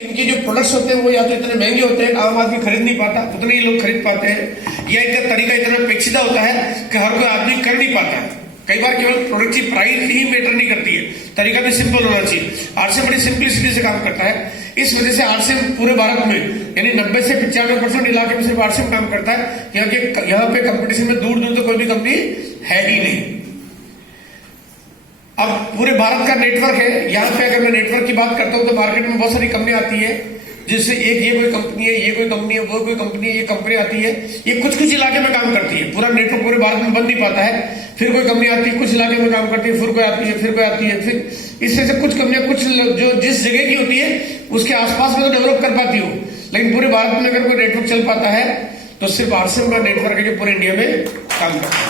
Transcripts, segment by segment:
इनके जो प्रोडक्ट्स होते हैं वो या तो इतने महंगे होते हैं आम आदमी खरीद नहीं पाता, उतने ही लोग खरीद पाते हैं, या इनका तरीका इतना पेचीदा होता है कि हर कोई आदमी कर नहीं पाता। कई बार केवल प्रोडक्ट की प्राइस ही मैटर नहीं करती है, तरीका भी सिंपल होना चाहिए। आरसीएम बड़ी सिंपलिसिटी से काम करता है। इस वजह से आरसीएम पूरे भारत में यानी 90 से 95% इलाके में सिर्फ आरसीएम काम करता है। यहाँ पे कंपटीशन में दूर दूर तो कोई भी कंपनी है ही नहीं। अब पूरे भारत का नेटवर्क है। यहाँ पे अगर मैं नेटवर्क की बात करता हूँ तो मार्केट में बहुत सारी कंपनी आती है, जिससे एक ये कोई कंपनी है, ये कोई कंपनी है, वो कोई कंपनी है, ये कंपनी आती है। ये कुछ कुछ इलाके में काम करती है, पूरा नेटवर्क पूरे भारत में बन नहीं पाता है। फिर कोई कंपनी आती है, कुछ इलाके में काम करती है, फिर कोई आती है, फिर कोई आती है। फिर इससे से कुछ कंपनियां कुछ जो जिस जगह की होती है उसके आसपास में तो डेवलप कर पाती हो, लेकिन पूरे भारत में अगर कोई नेटवर्क चल पाता है तो सिर्फ आरसीएम का नेटवर्क है जो पूरे इंडिया में काम करता है।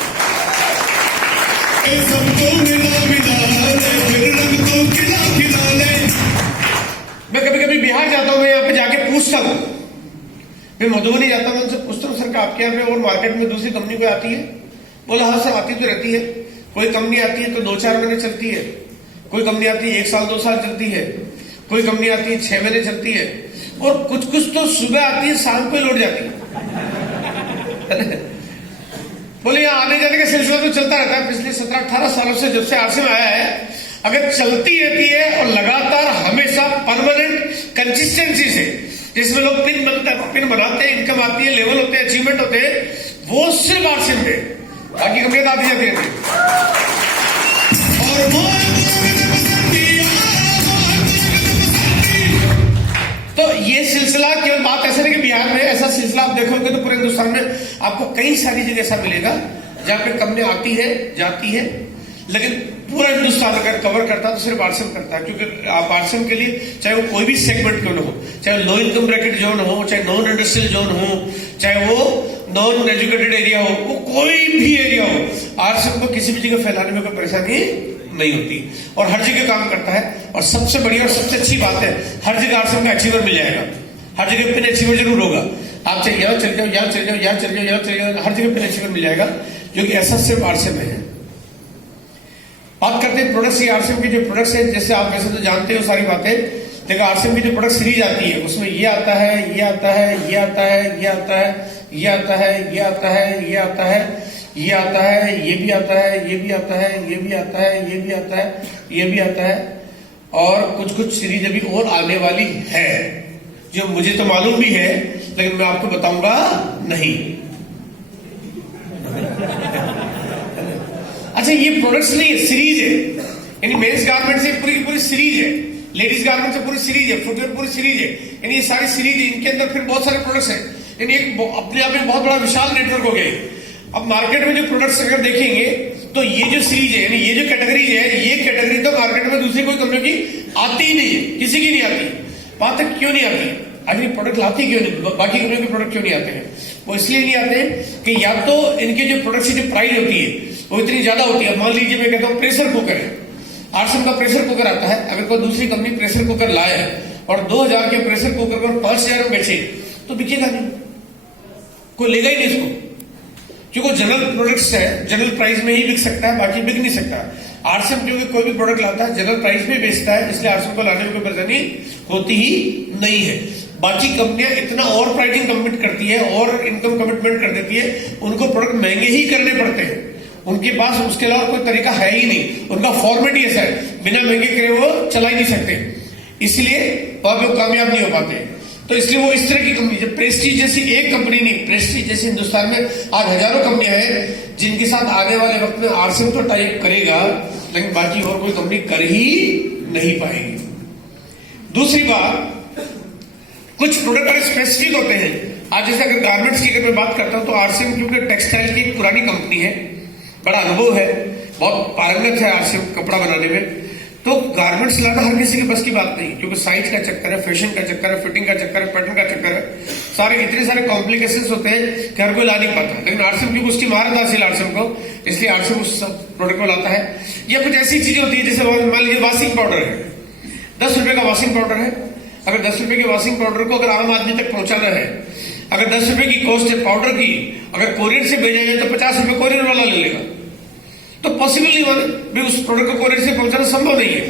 मैं कभी कभी बिहार जाता हूँ, मैं यहाँ पे जाके पूछता हूँ, मैं मधुबनी जाता हूँ, उनसे पूछता हूँ सर आपके यहाँ पे और मार्केट में दूसरी कंपनी कोई आती है? बोला हाँ सर आती तो रहती है। कोई कंपनी आती है तो 2-4 महीने चलती है, कोई कंपनी आती है 1 साल 2 साल चलती है, कोई कंपनी आती है 6 महीने चलती है, और कुछ कुछ तो सुबह आती है शाम को लौट जाती है। बोले यहाँ आने जाने का सिलसिला तो चलता रहता है पिछले 17-18 सालों से, जब से आरसीएम आया है। अगर चलती रहती है और लगातार हमेशा परमानेंट कंसिस्टेंसी से, जिसमें लोग पिन बनाते हैं, इनकम आती है, लेवल होते हैं, अचीवमेंट होते हैं, वो सिर्फ आरसीएम पे, बाकी कंपनियां आती जाती रहती तो ये सिलसिला केवल बात ऐसा नहीं कि बिहार में, ऐसा सिलसिला आप देखोगे तो पूरे हिंदुस्तान में आपको कई सारी जगह ऐसा मिलेगा जहां पे कंपनी आती है जाती है, लेकिन पूरा हिंदुस्तान अगर कवर करता है तो सिर्फ आरसीएम करता है। क्योंकि आप आरसीएम के लिए चाहे वो कोई भी सेगमेंट क्यों ना हो, चाहे लो इनकम ब्रैकेट जोन हो, चाहे नॉन इंडस्ट्रियल जोन हो, चाहे वो नॉन एजुकेटेड एरिया हो, वो कोई भी एरिया हो, आरसीएम को किसी भी जगह फैलाने में कोई परेशानी नहीं होती और हर जगह काम करता है। और सबसे बढ़िया और सबसे अच्छी बात है, हर जगह आरसीएम का अचीवर मिल जाएगा, हर जगह पिन अचीवर जरूर होगा। आप चाहे यहाँ चले जाओ, यहाँ चले जाओ, यहाँ चले जाओ, यहाँ चले जाओ, हर जगह पिन अचीवर मिल जाएगा, जो कि ऐसा सिर्फ आरसीएम में है। बात करते हैं प्रोडक्ट्स की। आरसीएम के जो प्रोडक्ट्स है, जैसे आप वैसे तो जानते हो सारी बातें, लेकिन आरसीएम की जो प्रोडक्ट सीरीज आती है उसमें ये आता है, ये आता है, ये आता है, ये आता है, ये आता है, ये आता है, ये आता है, ये आता है, ये भी आता है, ये भी आता है, ये भी आता है, ये भी आता है, ये भी आता है, और कुछ कुछ सीरीज अभी और आने वाली है जो मुझे तो मालूम भी है, लेकिन मैं आपको बताऊंगा नहीं। अच्छा, ये प्रोडक्ट्स नहीं है, सीरीज है, यानी मेंस गारमेंट से पूरी पूरी सीरीज है, लेडीज गारमेंट से पूरी सीरीज है, फुटवेयर पूरी सीरीज है, यानी ये सारी सीरीज है। इनके अंदर फिर बहुत सारे प्रोडक्ट्स हैं, यानी एक अपने आप में बहुत बड़ा विशाल नेटवर्क हो गया। अब मार्केट में जो प्रोडक्ट्स अगर देखेंगे तो ये जो सीरीज है, यानी ये जो कैटेगरी है, ये कैटेगरी तो मार्केट में दूसरी कोई कंपनी की आती ही नहीं है, किसी की नहीं आती। बात है क्यों नहीं आती, आखिर प्रोडक्ट लाती क्यों नहीं, बाकी कंपनियों के प्रोडक्ट क्यों नहीं आते हैं? वो इसलिए नहीं आते हैं कि या तो इनके जो प्रोडक्ट्स की जो प्राइस होती है वो इतनी ज्यादा होती है। मान लीजिए मैं कहता हूँ प्रेशर कुकर है, आरसीएम का प्रेशर कुकर आता है, अगर कोई दूसरी कंपनी प्रेशर कुकर लाए और 2000 के प्रेशर कुकर को 5000 में बेचे तो बिकेगा नहीं, कोई लेगा ही नहीं इसको, क्योंकि जनरल प्रोडक्ट्स है, जनरल प्राइस में ही बिक सकता है, बाकी बिक नहीं सकता। आरसीएम क्योंकि कोई भी प्रोडक्ट लाता है जनरल प्राइस में बेचता है, इसलिए आरसीएम को लाने में कोई परेशानी होती ही नहीं है। बाकी कंपनियां इतना ओवर प्राइसिंग कमिट करती है और इनकम कमिटमेंट कर देती है, उनको प्रोडक्ट महंगे ही करने पड़ते हैं, उनके पास उसके अलावा कोई तरीका है ही नहीं, उनका फॉर्मेट ही ऐसा है, बिना महंगे करे वो चला ही नहीं सकते, इसलिए वहां पे कामयाब नहीं हो पाते। तो इसलिए वो इस तरह की कंपनी, जब प्रेस्टीज जैसी एक कंपनी नहीं, प्रेस्टीज जैसी हिंदुस्तान में आज हजारों कंपनियां हैं जिनके साथ आने वाले वक्त में आरसीएम तो टाइप करेगा, लेकिन बाकी और कोई कंपनी कर ही नहीं पाएगी। दूसरी बात, कुछ प्रोडक्ट बड़े स्पेसिफिक होते हैं। आज जैसे अगर गारमेंट्स की अगर मैं बात करता हूं तो आरसीएम क्योंकि टेक्सटाइल की एक पुरानी कंपनी है, बड़ा अनुभव है, बहुत पारंगत है आरसीएम कपड़ा बनाने में, तो गारमेंट्स लाना हर किसी के बस की बात नहीं, क्योंकि साइज का चक्कर है, फैशन का चक्कर है, फिटिंग का चक्कर है, पैटर्न का चक्कर है, सारे इतने सारे कॉम्प्लिकेशंस होते हैं कि हर कोई ला नहीं पाता। लेकिन आरसीएम की उसकी महारत हासिल आरसीएम को, इसलिए आरसीएम उस प्रोडक्ट को लाता है। या कुछ ऐसी चीजें होती है जैसे मान लीजिए वॉशिंग पाउडर है, 10 रुपए का वॉशिंग पाउडर है, अगर 10 रुपए के वॉशिंग पाउडर को अगर आम आदमी तक पहुंचाना है, अगर 10 रुपए की कॉस्ट है पाउडर की, अगर कोरियर से भेजा जाए तो 50 रुपए कोरियर वाला ले लेगा, तो पॉसिबल नहीं होगा, उस प्रोडक्ट को कोरियर से पहुंचाना संभव नहीं है।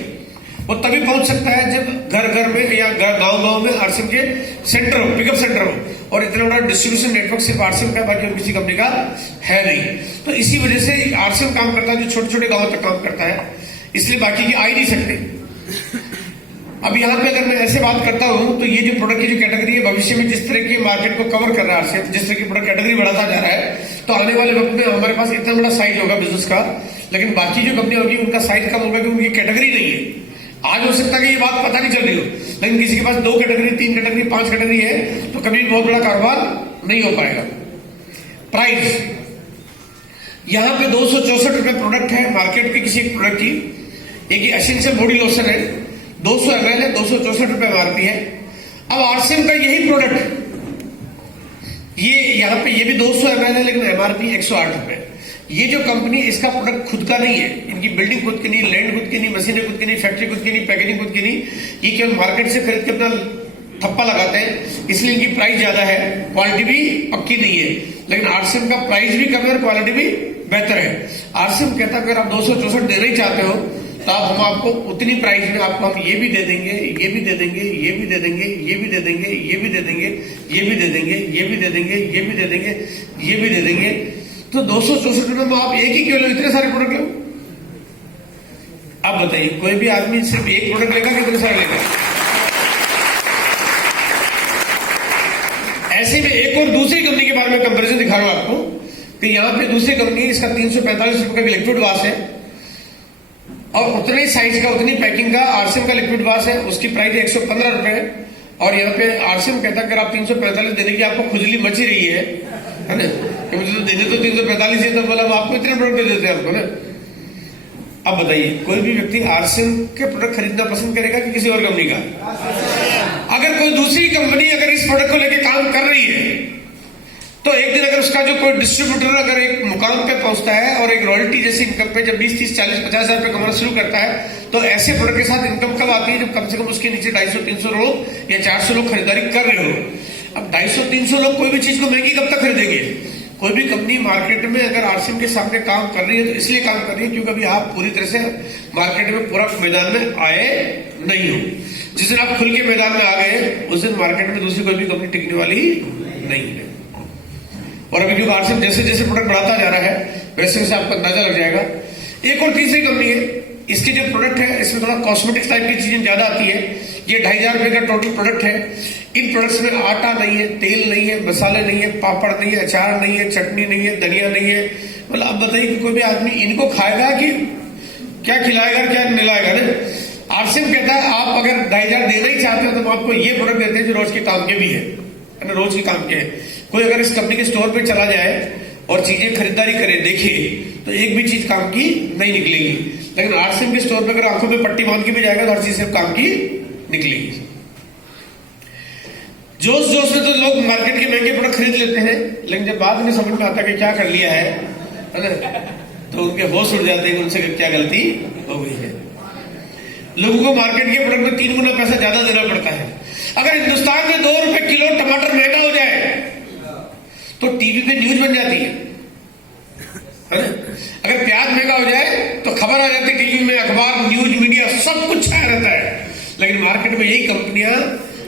वो तभी पहुंच सकता है जब घर घर में या गांव में आरसीएम के सेंटर हो, पिकअप सेंटर हो। और इतना बड़ा डिस्ट्रीब्यूशन नेटवर्क सिर्फ आरसीएम का, बाकी किसी कंपनी का है नहीं। तो इसी वजह से आरसीएम काम करता है जो छोटे छोटे गांवों तक काम करता है, इसलिए बाकी की आ ही नहीं सकते। अब यहाँ पे अगर मैं ऐसे बात करता हूं तो ये जो प्रोडक्ट की जो कैटेगरी है, भविष्य में जिस तरह की मार्केट को कवर कर रहा है आरसीएम, जिस तरह की प्रोडक्ट कैटेगरी बढ़ाता जा रहा है, तो आने वाले वक्त में हमारे पास इतना बड़ा साइज होगा बिजनेस का, लेकिन बाकी जो कंपनी होगी उनका साइज कम होगा क्योंकि कैटेगरी नहीं है। आज हो सकता है कि ये बात पता नहीं चल रही हो, लेकिन किसी के पास 2 कैटेगरी, 3 कैटेगरी, 5 कैटेगरी है तो कभी भी बहुत बड़ा कारोबार नहीं हो पाएगा। प्राइस यहाँ पे 264 रुपए प्रोडक्ट है मार्केट की किसी एक प्रोडक्ट की। एक एसेंशियल बॉडी लोशन है, 200 ml है, 264 रुपए मारती है। अब आरसीएम का यही प्रोडक्ट, ये यहाँ पे ये भी 200 ml है, लेकिन एमआरपी 108 रुपए। ये जो कंपनी, इसका प्रोडक्ट खुद का नहीं है, इनकी बिल्डिंग खुद की नहीं, लैंड खुद की नहीं, मशीनें खुद की नहीं, फैक्ट्री खुद की नहीं, पैकेजिंग खुद की नहीं, ये केवल मार्केट से खरीद के अपना थप्पा लगाते हैं, इसलिए इनकी प्राइस ज्यादा है, क्वालिटी भी पक्की नहीं है। लेकिन आरसीएम का प्राइस भी कम है और क्वालिटी भी बेहतर है। आरसीएम कहता है अगर आप 264 देना ही चाहते हो तो आप हम आपको उतनी प्राइस में आपको हम ये भी दे देंगे, ये भी दे देंगे, ये भी दे देंगे, ये भी दे देंगे, ये भी दे देंगे, ये भी दे देंगे, ये भी दे देंगे, ये भी दे देंगे, ये भी दे देंगे। तो 264 रुपए में आप एक ही क्यों लो, इतने सारे प्रोडक्ट लो? अब बताइए, कोई भी आदमी सिर्फ एक प्रोडक्ट लेगा कि इतने सारे लेगा? ऐसे में एक और दूसरी कंपनी के बारे में कंपैरिजन दिखा रहा हूं आपको कि यहाँ पे दूसरी कंपनी, इसका 345 रुपए का लिक्विड वाश है और उतने साइज का, उतनी पैकिंग का आरसीएम का लिक्विड वाश है, उसकी प्राइस 115 रुपए है। और यहाँ पे आरसीएम कहता है अगर आप 345 देने की आपको खुजली मची रही है ना, कि मुझे तो देने तो 345 है, तो बोला आपको इतने प्रोडक्ट दे देते हैं आपको ना। अब बताइए, कोई भी व्यक्ति आरसीएम के प्रोडक्ट खरीदना पसंद करेगा कि किसी और कंपनी का? अगर कोई दूसरी कंपनी अगर इस प्रोडक्ट को लेकर काम कर रही है तो एक दिन अगर उसका जो कोई डिस्ट्रीब्यूटर अगर एक मुकाम पे पहुंचता है और एक रॉयल्टी जैसी इनकम पे जब 20, 30, 40, 50 हजार रुपए कमाना शुरू करता है, तो ऐसे प्रोडक्ट के साथ इनकम कब आती है? जब कम से कम उसके नीचे 250, 300 लोग या 400 लोग खरीदारी कर रहे हो। अब 250, 300 लोग कोई भी चीज को महंगी कब तक खरीदेंगे? कोई भी कंपनी मार्केट में अगर आरसीएम के सामने काम कर रही है तो इसलिए काम कर रही है क्योंकि अभी आप पूरी तरह से मार्केट में पूरा मैदान में आए नहीं हो। जिस दिन आप खुल के मैदान में आ गए उस दिन मार्केट में दूसरी कोई भी कंपनी टिकने वाली नहीं है। और अभी जो आरसीएम जैसे जैसे प्रोडक्ट बढ़ाता जा रहा है वैसे वैसे आपको अंदाजा लग जाएगा। एक और तीसरी कंपनी है, इसकी जो प्रोडक्ट है इसमें थोड़ा कॉस्मेटिक्स टाइप की चीजें ज्यादा आती है। ये 2500 रुपए का टोटल प्रोडक्ट है। इन प्रोडक्ट्स में आटा नहीं है, तेल नहीं है, मसाले नहीं है, पापड़ नहीं है, अचार नहीं है, चटनी नहीं है, धनिया नहीं है। मतलब अब बताइए कि कोई भी आदमी इनको खाएगा कि क्या खिलाएगा, क्या मिलाएगा ना। आरसीएम कहता है आप अगर 2500 देना ही चाहते हो तो हम आपको ये प्रोडक्ट देते हैं जो रोज के काम के भी है ना, रोज के काम के है। कोई अगर इस कंपनी के स्टोर पे चला जाए और चीजें खरीदारी करे, देखे, तो एक भी चीज काम की नहीं निकलेगी। लेकिन आरसीएम के स्टोर पे अगर आंखों में पट्टी बांध के भी जाएगा तो हर चीज सिर्फ काम की निकलेगी। जोश जोश में तो लोग मार्केट के महंगे प्रोडक्ट खरीद लेते हैं, लेकिन जब बाद में समझ में आता है कि क्या कर लिया है ना, तो उनके होश उड़ जाते हैं, उनसे क्या गलती हो गई है। लोगों को मार्केट के प्रोडक्ट में 3 गुना पैसा ज्यादा देना पड़ता है। अगर हिंदुस्तान में 2 रुपए किलो टमाटर महंगा हो जाए तो टीवी पे न्यूज बन जाती है ना? अगर प्याज महंगा हो जाए तो खबर आ जाती है टीवी में, अखबार, न्यूज, मीडिया सब कुछ छाया रहता है। लेकिन मार्केट में यही कंपनियां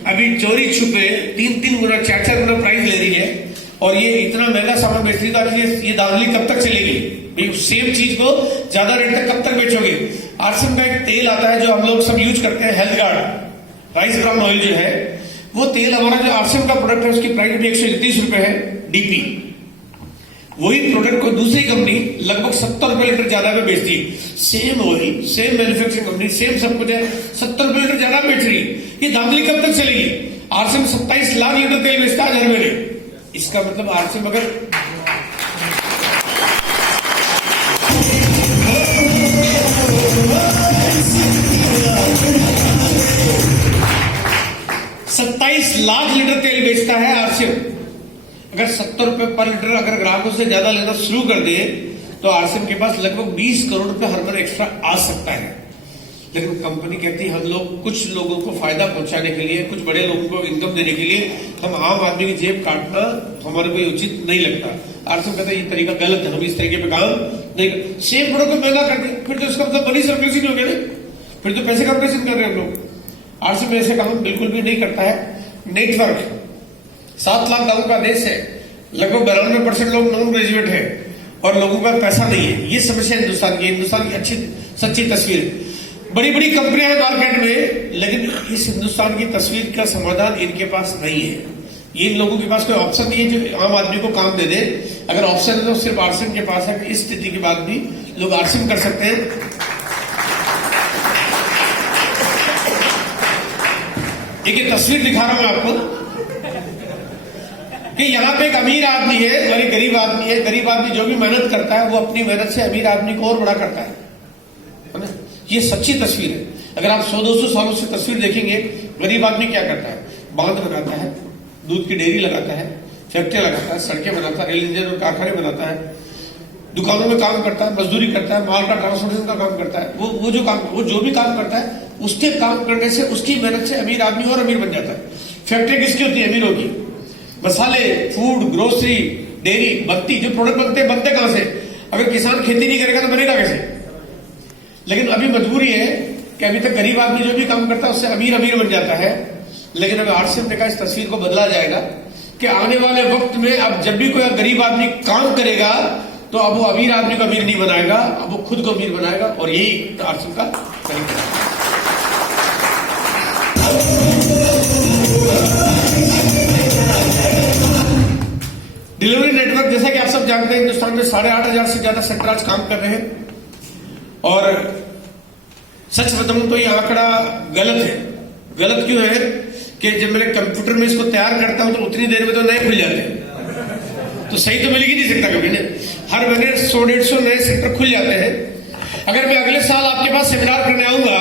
अभी चोरी छुपे 3-3 गुना, 4-4 गुना प्राइस ले रही है और ये इतना महंगा सामान बेच रही है। तो ये दावली कब तक चलेगी? सेम चीज को ज्यादा रेट तक कब तक बेचोगे? आरसीएम का एक तेल आता है जो हम लोग सब यूज करते हैं, health guard rice brown oil जो है, वो तेल हमारा जो आरसीएम का प्रोडक्ट है उसकी प्राइस भी 131 रुपए है डीपी। वही प्रोडक्ट को दूसरी कंपनी लगभग 70 रुपए लीटर ज्यादा में बेचती है। Same oil, same manufacturing company, same सब कुछ है, 70 रुपए लीटर ज्यादा बेच रही है। ये दामली कब तक चलेगी? आरसीएम 27 लाख लीटर तेल बेचता है हर महीने। इसका मतलब आरसीएम अगर 27 लाख लीटर तेल बेचता है आरसीएम। अगर 70 रुपए पर लीटर अगर ग्राहकों से ज्यादा लेना शुरू कर दिए तो आरसीएम के पास लगभग 20 करोड़ रुपए हर बार एक्स्ट्रा आ सकता है। लेकिन कंपनी कहती है हम लोग कुछ लोगों को फायदा पहुंचाने के लिए, कुछ बड़े लोगों को इनकम देने के लिए हम आम आदमी की जेब काटना हमारे को उचित नहीं लगता। आरसीएम कहता है ये तरीका गलत है, हम इस तरीके पे काम नहीं। सेम प्रोडक्ट को महंगा कर दे फिर तो इसका मतलब मनी सर्कुलेशन हो गया ना। फिर तो पैसे का ऑपरेशन कर रहे हैं हम लोग। आरसीएम ऐसे काम बिल्कुल भी नहीं करता है। नेटवर्क, 7 लाख गांव का देश है, लगभग 92% लोग नॉन ग्रेजुएट है और लोगों का पैसा नहीं है। ये समस्या हिंदुस्तान की अच्छी सच्ची तस्वीर। बड़ी बड़ी कंपनियां हैं मार्केट में, लेकिन इस हिंदुस्तान की तस्वीर का समाधान इनके पास नहीं है। ये इन लोगों के पास कोई ऑप्शन नहीं है जो आम आदमी को काम दे दे। अगर ऑप्शन है तो सिर्फ आरसीएम के पास है। इस स्थिति के बाद भी लोग आरसीएम कर सकते हैं। एक ये तस्वीर दिखा रहा हूं मैं आपको कि यहाँ पे एक अमीर आदमी है और एक गरीब आदमी है। गरीब आदमी जो भी मेहनत करता है वो अपनी मेहनत से अमीर आदमी को और बड़ा करता है ना। ये सच्ची तस्वीर है। अगर आप 100-200 सालों से तस्वीर देखेंगे, गरीब आदमी क्या करता है? बांध लगाता है, दूध की डेयरी लगाता है, फैक्ट्री लगाता है, सड़कें बनाता है, रेल इंजन और कारखाने बनाता है, दुकानों में काम करता है, मजदूरी करता है, माल का ट्रांसपोर्टेशन का काम करता है। वो जो भी काम करता है, उसके काम करने से, उसकी मेहनत से अमीर आदमी और अमीर बन जाता है। फैक्ट्री किसकी होती है? अमीरों की। मसाले, फूड, ग्रोसरी, डेयरी, बत्ती, जो प्रोडक्ट बनते कहां से? अगर किसान खेती नहीं करेगा तो बनेगा कैसे? लेकिन अभी मजबूरी है कि अभी तक गरीब आदमी जो भी काम करता है उससे अमीर बन जाता है। लेकिन अब आरसीएम ने कहा इस तस्वीर को बदला जाएगा कि आने वाले वक्त में अब जब भी कोई गरीब आदमी काम करेगा तो अब वो अमीर आदमी को अमीर नहीं बनाएगा, अब वो खुद को अमीर बनाएगा। और यही आरसीएम का तरीका है। डिलीवरी नेटवर्क, जैसा कि आप सब जानते हैं, हिंदुस्तान में 8,500 से ज्यादा सेंटर आज काम कर रहे हैं। और सच बताऊं तो ये आंकड़ा गलत है। गलत क्यों है कि जब मेरे कंप्यूटर में इसको तैयार करता हूं तो उतनी देर में तो नए खुल जाते हैं, तो सही तो मिल ही नहीं सकता कभी ने। हर महीने 100-150 नए सेंटर खुल जाते हैं। अगर मैं अगले साल आपके पास सेमिनार करने आऊंगा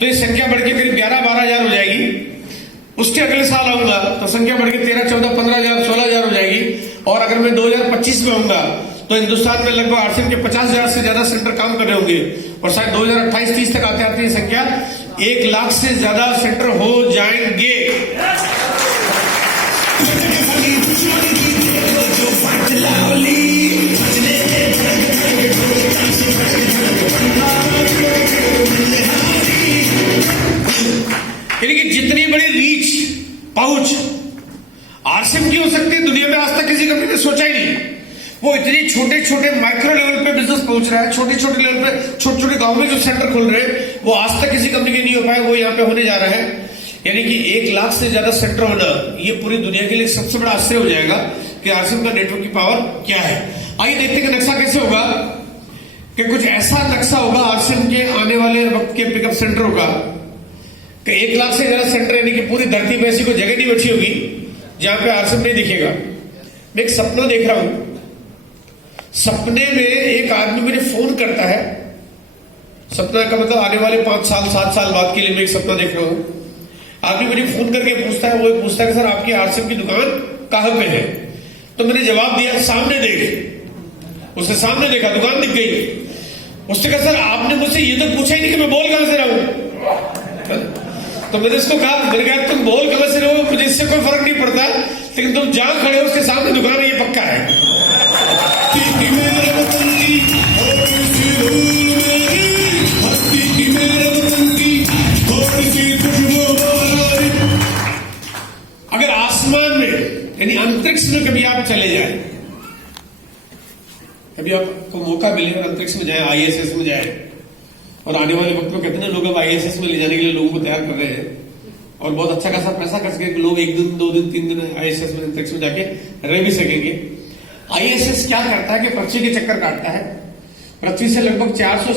तो ये संख्या बढ़ के करीब 11-12 हजार हो जाएगी। उसके अगले साल आऊंगा तो संख्या बढ़ के 13-14-15 हजार 16 हजार हो जाएगी। और अगर मैं 2025 में आऊंगा तो हिंदुस्तान में लगभग आरसीएम के 50 हजार से ज्यादा सेंटर काम कर रहे होंगे। और शायद 2028-30 तक आते आते संख्या 1 लाख से ज्यादा सेंटर हो जाएंगे। यानी कि जितनी बड़ी रीच, पाउच आरसीएम की हो सकती है, दुनिया में आज तक किसी कंपनी ने सोचा ही नहीं। वो इतनी छोटे छोटे माइक्रो लेवल पे बिजनेस पहुंच रहा है। छोटे छोटे लेवल पे, छोटे छोटे गांव में जो सेंटर खुल रहे हैं वो आज तक किसी कंपनी के नहीं हो पाए, वो यहाँ पे होने जा रहा है। यानी कि 1 लाख से ज्यादा सेंटर होना ये पूरी दुनिया के लिए सबसे बड़ा आश्चर्य हो जाएगा कि आरसीएम का नेटवर्क की पावर क्या है। आइए देखते हैं कि नक्शा कैसे होगा। कि कुछ ऐसा नक्शा होगा आरसीएम के आने वाले वक्त के पिकअप सेंटरों का कि 1 लाख से ज्यादा सेंटर, यानी कि पूरी धरती में ऐसी कोई जगह नहीं बची होगी जहां पे आरसीएम नहीं दिखेगा। मैं एक सपना देख रहा हूं। सपने में एक आदमी मुझे फोन करता है। सपना का मतलब आने वाले 5 साल 7 साल बाद के लिए मैं एक सपना देख रहा हूं। आदमी मुझे फोन करके पूछता है, वो पूछता है कि सर आपकी आरसीएम की दुकान कहां पे है? तो मैंने जवाब दिया, सामने देख। उसने सामने देखा, दुकान दिख गई। उसने कहा सर आपने मुझसे ये तो पूछा ही नहीं कि मैं बोल कहां से रहा हूं। तो मैंने उसको कहा, मैंने कहा तुम बोल कहां से रहो मुझे इससे कोई फर्क नहीं पड़ता, लेकिन तुम जहां खड़े हो उसके सामने दुकान है, ये पक्का है। अगर आसमान में यानी अंतरिक्ष में कभी आप चले जाए, कभी आपको मौका मिले और अंतरिक्ष में जाए, आईएसएस में जाए, और आने वाले वक्त में कितने लोग अब आईएसएस में ले जाने के लिए लोगों को तैयार कर रहे हैं और बहुत अच्छा खासा पैसा खर्च करके लोग 1 दिन 2 दिन 3 दिन आईएसएस में अंतरिक्ष में जाके रह भी सकेंगे। आईएसएस क्या करता है कि पृथ्वी के चक्कर काटता है। पृथ्वी से लगभग 400